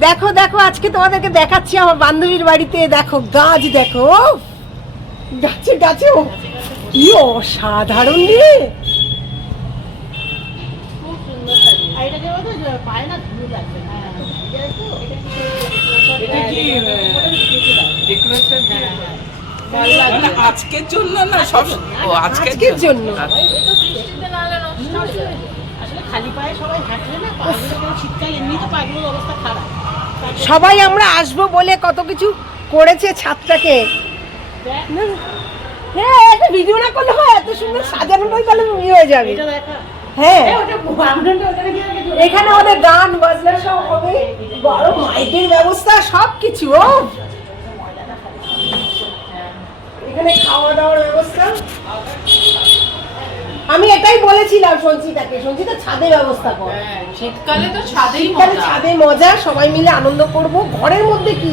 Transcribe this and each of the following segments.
দেখো দেখো আজকে তোমাদেরকে দেখাচ্ছি আমার বান্ধবীর বাড়িতে। দেখো গাছ, দেখো গাছে গাছে কি অসাধারণ রে। আজকের জন্য না, সব আজকের জন্য। সবাই আমরা আসবো বলে কত কিছু করেছে ছাদটাকে। হ্যাঁ, একটা ভিডিও না করলে হয়, এত সুন্দর সাজানোটাই তাহলে হয়ে যাবে। হ্যাঁ, এখানে আমাদের গান বাজনা সব হবে, বড় মাইকের ব্যবস্থা, সবকিছু। ও এখানে খাওয়া দাওয়ার ব্যবস্থা। আমি এটাই বলেছিলাম সঞ্চিতাকে, সঞ্চিতা ছাদে ব্যবস্থা কর। শীতকালে তো ছাদেই ছাদে মজা, সবাই মিলে আনন্দ করব। ঘরের মধ্যে কি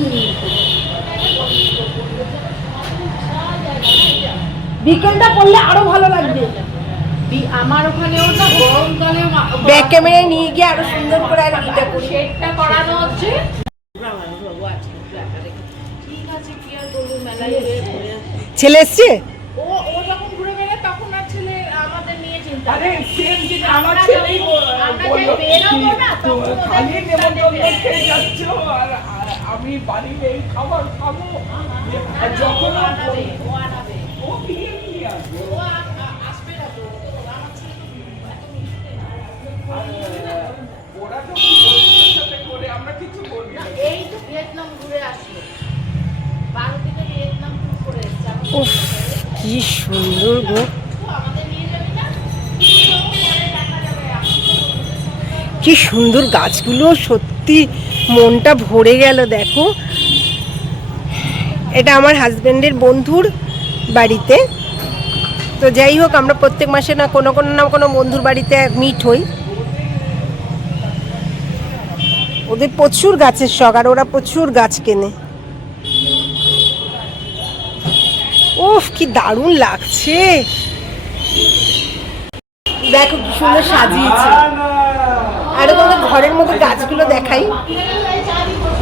বিকেলটা করলে আরো ভালো লাগবে। আমার ওখানেও না গরমকালে ব্যাক ক্যামেরায় নিয়ে গিয়ে আরো সুন্দর করে আর এটা করি, সেটটা করানো হচ্ছে। ঠিক আছে, কি আর বলবো, মেলায় ছেলে এসছে। ও যখন ঘুরে বেড়ে তখন আর ছেলে আমাদের নিয়ে চিন্তা। আরে সেম যে আমার ছেলেই বললো খালি নেমন্তন্ন খেয়ে যাচ্ছ আর আমি বাড়ির এই খাবার খাবো। আর যখন ও বিয়ে নিয়ে আসবে, ওরা তো বন্ধুদের সাথে করে, আমরা কিছু বলি না। এই তো ভিয়েতনাম ঘুরে আসলো, 12 দিনে ভিয়েতনাম ট্যুর করে এসেছে। উফ কি সুন্দর গো, কি সুন্দর গাছগুলো, সত্যি মনটা ভরে গেল। দেখো এটা আমার হাজবেন্ডের বন্ধুর বাড়িতে। তো যাই হোক, আমরা প্রত্যেক মাসে না কোনো বন্ধুর বাড়িতে মিট হই। ওদের প্রচুর গাছের শখ, আর ওরা প্রচুর গাছ কেনে। উফ কি দারুণ লাগছে, দেখো কি সুন্দর সাজিয়েছে। আর তোমাদের ঘরের মধ্যে গাছগুলো দেখাই,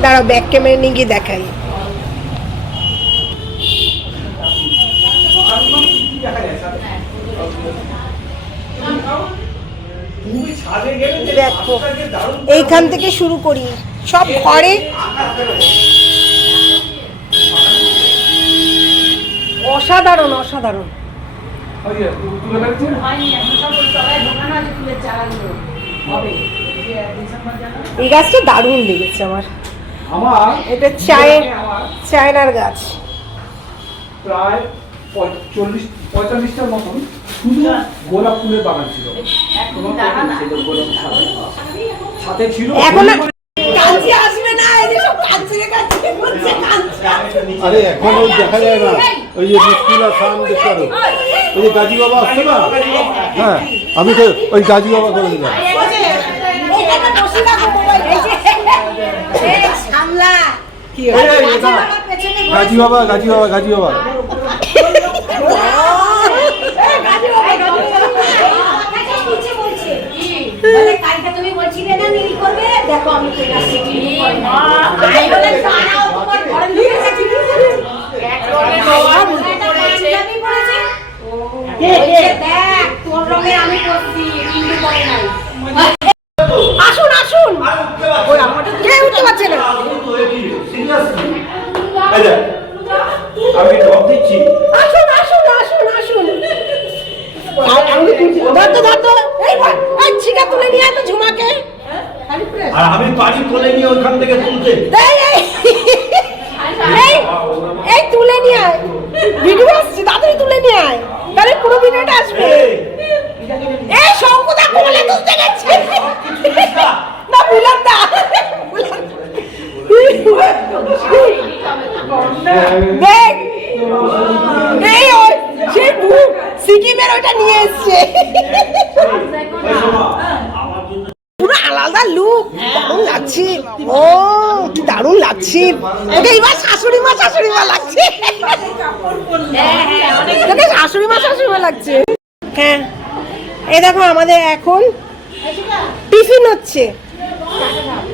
দাঁড়াও ব্যাক ক্যামেরা নিয়ে গিয়ে দেখাই। দেখো এইখান থেকে শুরু করি, সব ঘরে অসাধারণ অসাধারণ। এই গাছটা দারুণ লেগেছে আমার। এটা চায়নার গাছ, প্রায় 40-45টার মতন শুধু গোলাপ ফুলের বাগান ছিল। সাথে ছিল এখন কাঞ্চি আসবে না, এই যে সব কাঞ্চি করছে কাঞ্চি। আরে এখন ওই দেখা যায় না, ওই যে মুশকিল আর খান দেখতে পারো, ওই যে গাজী বাবা আসছে না। হ্যাঁ, আমি তো ওই গাজী বাবা করে দিলাম। গাজী বাবা গাজী বাবা গাজী বাবা তুমি বলছিলে না নীল করবে, দেখো আমি চলে আসছি। তোর রঙে আমি করছি, কিন্তু করে নাই। আসুন আসুন, কে উঠতে পারছে না। আমি জবাব দিচ্ছি। আসুন আসুন আসুন আসুন, এই ছিকা তুলে নিয়ে আয় তো ঝুমাকে। আর আমি পানি কোলে নিয়ে ওইখান থেকে তুলতে। এই তুলে নিয়ে আয়, ভিডিও আসছে, তাড়াতাড়ি তুলে নিয়ে আয়, তাহলে পুরো ভিডিওটা আসবে। এই শঙ্কুদা কোলে তুলতে গেছে না, বুলান দা দেখ, এই সেই সিকিমের ওইটা নিয়ে এসছে, পুরো আলাদা লুক, দারুণ লাগছে। ও কি দারুণ লাগছে, ওকে এবার শাশুড়ি মা লাগছে, শাশুড়ি মা লাগছে। হ্যাঁ, এই দেখো আমাদের এখন টিফিন হচ্ছে।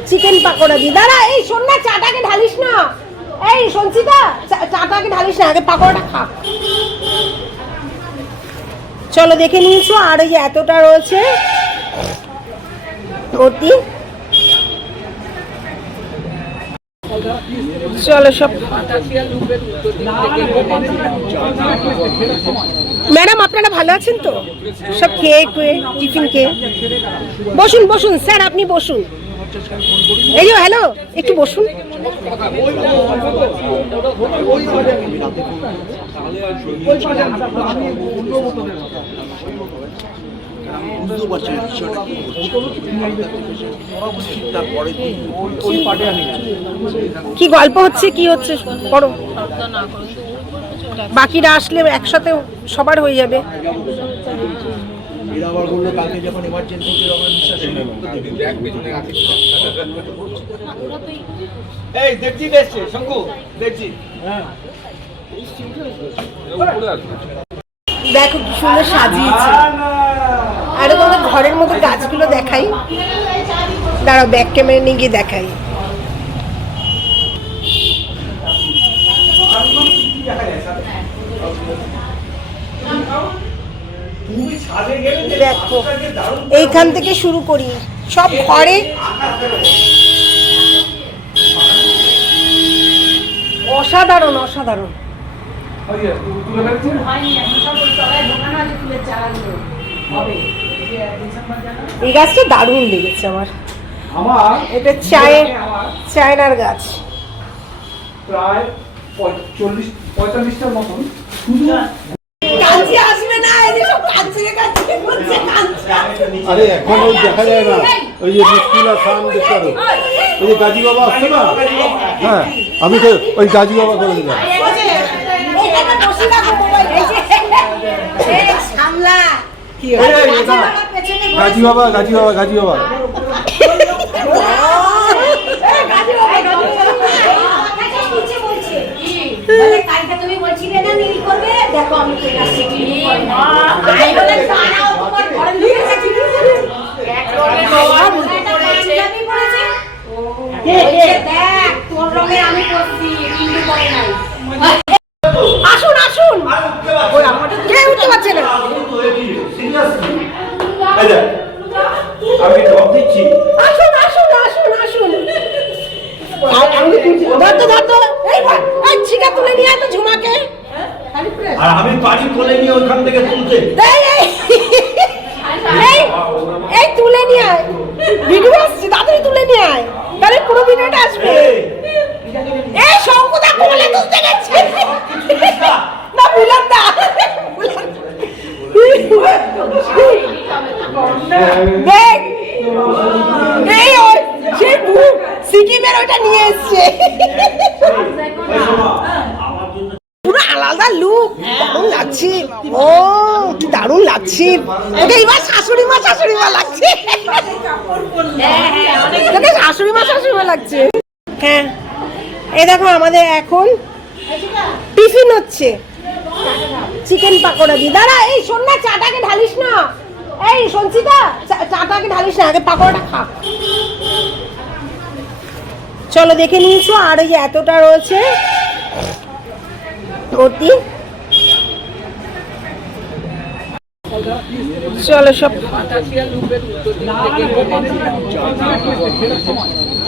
চিকেন পাকোড়া দি। দাঁড়া, এই শোন না, চাটাকে ঢালিস না। এই সঞ্চিতা, চাটাকে ঢালিস না, আগে পাকোড়াটা খা। চলো দেখে নিয়েছো, আর এই যে এতটা রয়েছে অতি। চলো সব। ম্যাডাম আপনারা ভালো আছেন তো? সব খেয়ে খুয়ে টিফিন খেয়ে বসুন বসুন স্যার, আপনি বসুন। এই যে হ্যালো, একটু বসুন। কি গল্প হচ্ছে, কি হচ্ছে করো, বাকিরা আসলে একসাথে সবার হয়ে যাবে। এই দেখছি এসছে শঙ্কু, দেখছি। দেখো কি সুন্দর সাজিয়েছে। আর তোমাদের ঘরের মধ্যে গাছগুলো দেখাই, দাঁড়াও ব্যাক ক্যামেরা নিয়ে গিয়ে দেখাই। দেখো এইখান থেকে শুরু করি, সব ঘরে অসাধারণ অসাধারণ। এই গাছটা দারুণ লেগেছে আমার। এটা চায়নার গাছ, প্রায় 40-45টার মতন। শুধু কাঞ্চি আসবে না, এই যে সব কাঞ্চি করছে, কাঞ্চি। আরে এখন ওই দেখা যায় না, ওই যে মুশকিলা খান দেখতে পারো, ওই যে গাজী বাবা আসছে না, হ্যাঁ আমি তো ওই গাজী বাবা করে দিলাম। গাজী বাবা গাজী বাবা গাজী বাবা। কালকে তুমি বলছিলে না নীল করবে, দেখো আমি চলে আসছি। তোর রঙে আমি করছি, কিন্তু করে নাই। আসুন আসুন, কে উঠতে পারছে না? আমি জবাব দিচ্ছি। আসুন আসুন আসুন আসুন। ধরতো ধরতো, এই ছিকা তুলে নিয়ে আয় তো ঝুমাকে। আর আমি বাড়ি কোলে নিয়ে ওইখান থেকে তুলতে। এই তুলে নিয়ে আয়, ভিডিও আসছে, তাড়াতাড়ি তুলে নিয়ে আয়, তাহলে পুরো ভিডিওটা আসবে। এই শঙ্কুদা কোলে তুলতে গেছে না, বুলান না দেখ, এই ওই সেই সিকিমের ওইটা নিয়ে এসছে, পুরো আলাদা লুক, দারুণ লাগছে। ও কি দারুণ লাগছে তোকে, এবার শাশুড়ি মা লাগছে, তোকে শাশুড়ি মা লাগছে। হ্যাঁ এই দেখো আমাদের এখন টিফিন হচ্ছে, চিকেন পাকোড়া দি। দাঁড়া, এই শোন না, চাটাকে ঢালিস না। এই সঞ্চিতা, চাটাকে ঢালিস না, আগে পাকোড়াটা খা। চলো দেখে নিয়েছো, আর এই যে এতটা রয়েছে অতি। চলো সব।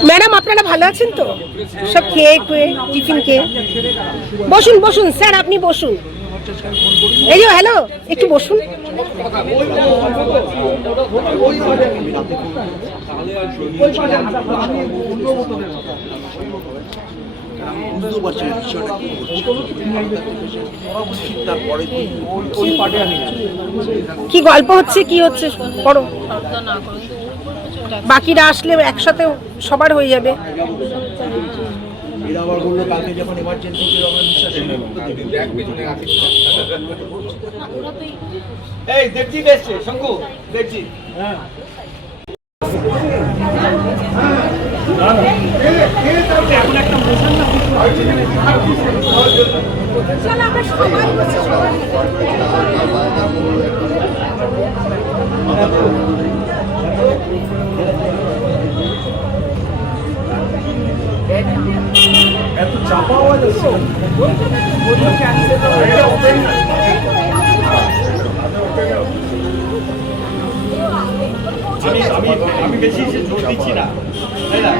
ম্যাডাম আপনারা ভালো আছেন তো? সব খেয়ে খুয়ে টিফিন খেয়ে বসুন বসুন স্যার, আপনি বসুন। এই যে হ্যালো, একটু বসুন। কি গল্প হচ্ছে, কি হচ্ছে করো, বাকিরা আসলে একসাথে সবার হয়ে যাবে। এই দেখছি এসছে শঙ্কু, দেখছি। এখন একটা মোশন না এত চাপা আওয়াজ আছে আমি বেশি জোর দিচ্ছি না তাই না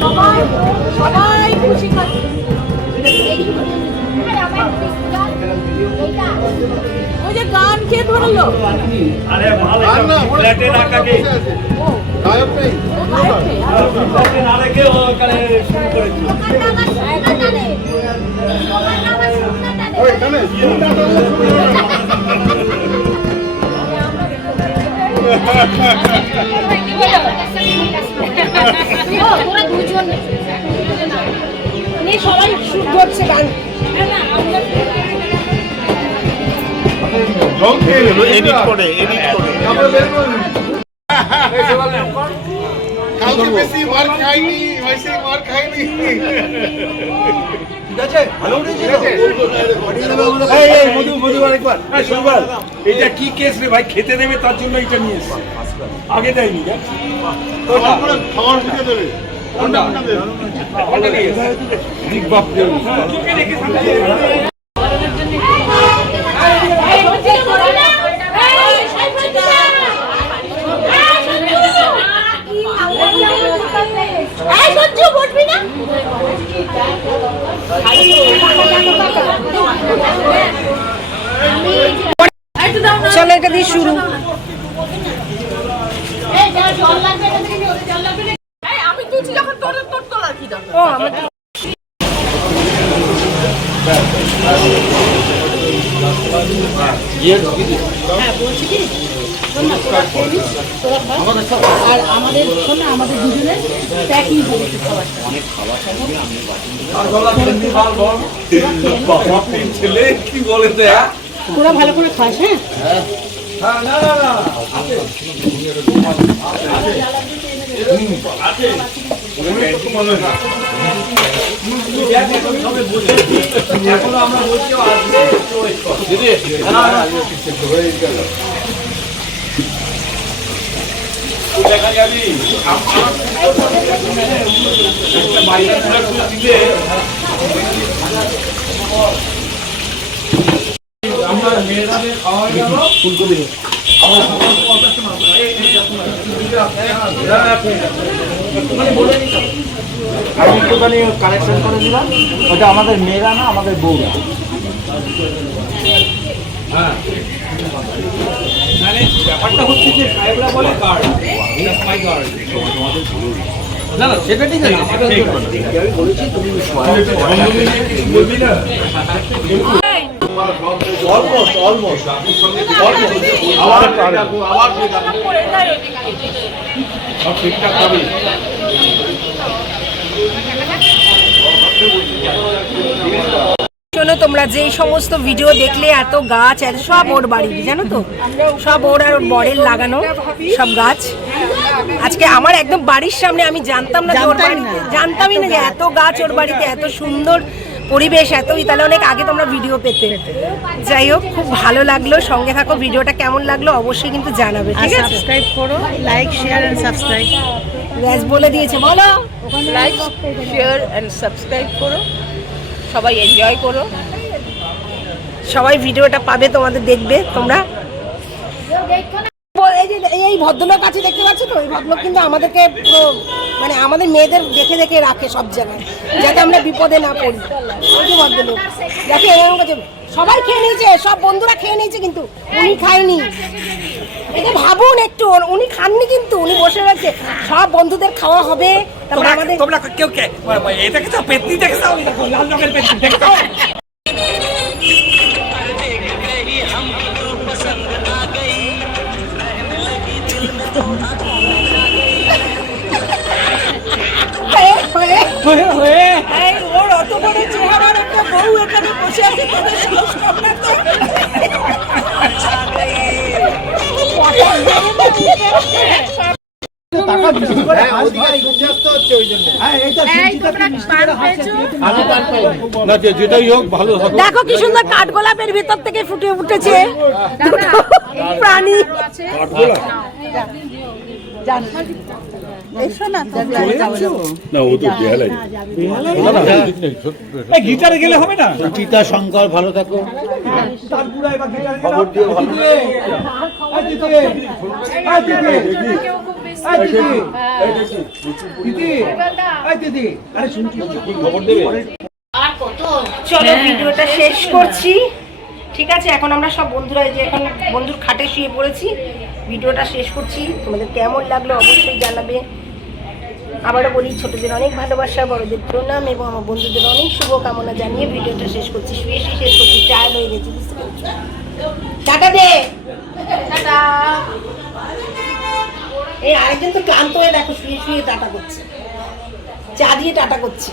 সবাই খুশি খাচ্ছে ওই যে গান কে ধরলো আরে ভালো ফ্ল্যাটে রাখাকে গায়ক নেই ফ্ল্যাটে না রেখে ওখানে শুরু করেছি এখানে সবাই শুদ্ধ হচ্ছে গান রং খেয়ে নেবো এডিট করে কালকে বেশি মার খাইনি হয়েছে মার খাইনি ঠিক আছে ভালো উঠেছে মধু আরেকবার শোনবার এটা কি কেস রে ভাই খেতে দেবে তার জন্য এটা নিয়ে এসেছি আগে দেয়নি খাবার ঢুকে দেবে কোনটা নিয়ে এসেছি দিক বাপ তোকে রেখে চলো এটা দিয়ে শুরু আমি তুলছি যখন তোর তোলার কি দরকার ও আমার আর আমাদের শোন না, আমাদের দুজনের প্যাকিং হবে খাবার ছেলে কি বলে দেয়া তোরা ভালো করে খাস। হ্যাঁ এখনো আমরা বলছি আসবে দেখা যাবি একটা বাইরে দিলে আমরা মেয়েরাদের খাওয়া গেল ফুলকপি আমি একটুখানি কালেকশন করে দিলাম ওটা আমাদের মেয়েরা না আমাদের বউরা হ্যাঁ মানে ব্যাপারটা হচ্ছে যে সাহেবরা বলে গার্ড এটা স্পাই গার্ড না না সেটা ঠিক আছে আমি বলেছি তুমি বলবি না অলমোস্ট আবার সব ঠিকঠাক হবে শোনো তোমরা যে সমস্ত ভিডিও দেখলে এত গাছ এত সব ওর বাড়ির জানো তো সব ওর আর ওর বরের লাগানো সব গাছ আজকে আমার একদম বাড়ির সামনে আমি জানতাম না যে ওর বাড়িতে জানতামই না যে এত গাছ ওর বাড়িতে এত সুন্দর পরিবেশ এতই তাহলে অনেক আগে তোমরা ভিডিও পেতে যাই হোক খুব ভালো লাগলো সঙ্গে থাকো ভিডিওটা কেমন লাগলো অবশ্যই কিন্তু জানাবে ঠিক আছে সাবস্ক্রাইব করো, লাইক শেয়ার এন্ড সাবস্ক্রাইব। ব্যাস বলে দিয়েছে বলো লাইক শেয়ার এন্ড সাবস্ক্রাইব করো সবাই এনজয় করো সবাই ভিডিওটা পাবে তোমাদের দেখবে তোমরা এই যে এই ভদ্রলোক আছে দেখতে পাচ্ছ তো এই ভদ্রলোক কিন্তু আমাদেরকে পুরো মানে আমাদের মেয়েদের দেখে দেখে রাখে সব জায়গায় যাতে আমরা বিপদে না পড়ি ওই যে ভদ্রলোক দেখে এরকম করছে সবাই খেয়ে নিয়েছে সব বন্ধুরা খেয়ে নিয়েছে কিন্তু উনি খায়নি এটা ভাবুন একটু উনি খাননি কিন্তু উনি বসে রয়েছে সব বন্ধুদের খাওয়া হবে তারপর আমাদের তোমরা কেউ কে এটা কি পেতনি দেখছো লাল রঙের পেতনি দেখছো এই ওর অত বড় চেহারার একটা বউ এখানে বসে আছে তোদের সাহস কম না তো টাকা বেশি করে ওদিকে সূর্যাস্ত হচ্ছে হচ্ছে ওই জন্য। এই তোমরা পান পেয়েছো? আমি পান পাই না, যেটাই হোক ভালো থাকো। দেখো কি সুন্দর কাঠগোলাপের ভিতর থেকে ফুটে উঠেছে দুটো প্রাণী। আছে না ও তো বেহালাই গিটারে গেলে হবে না? চিতা শঙ্কর ভালো থাকো। খবর দিও ভালো। কেউ খুব বেশি খবর দেবে। আর কত চলো ভিডিওটা শেষ করছি, ঠিক আছে? এখন আমরা সব বন্ধুরা এই যে এখন বন্ধুর খাটে শুয়ে পড়েছি, ভিডিওটা শেষ করছি। তোমাদের কেমন লাগলো অবশ্যই জানাবে। আবারও বলি, ছোটদের অনেক ভালোবাসা, বড়দের প্রণাম এবং আমার বন্ধুদের অনেক শুভকামনা জানিয়ে ভিডিওটা শেষ করছি। শুয়ে শেষ করছি, টায়ার্ড হয়ে গেছি, বুঝতে পেরেছো? টাটা দে। টাটা। এই আরেকজন তো ক্লান্ত হয়ে দেখো শুয়ে শুয়ে টাটা করছে, চা দিয়ে টাটা করছে।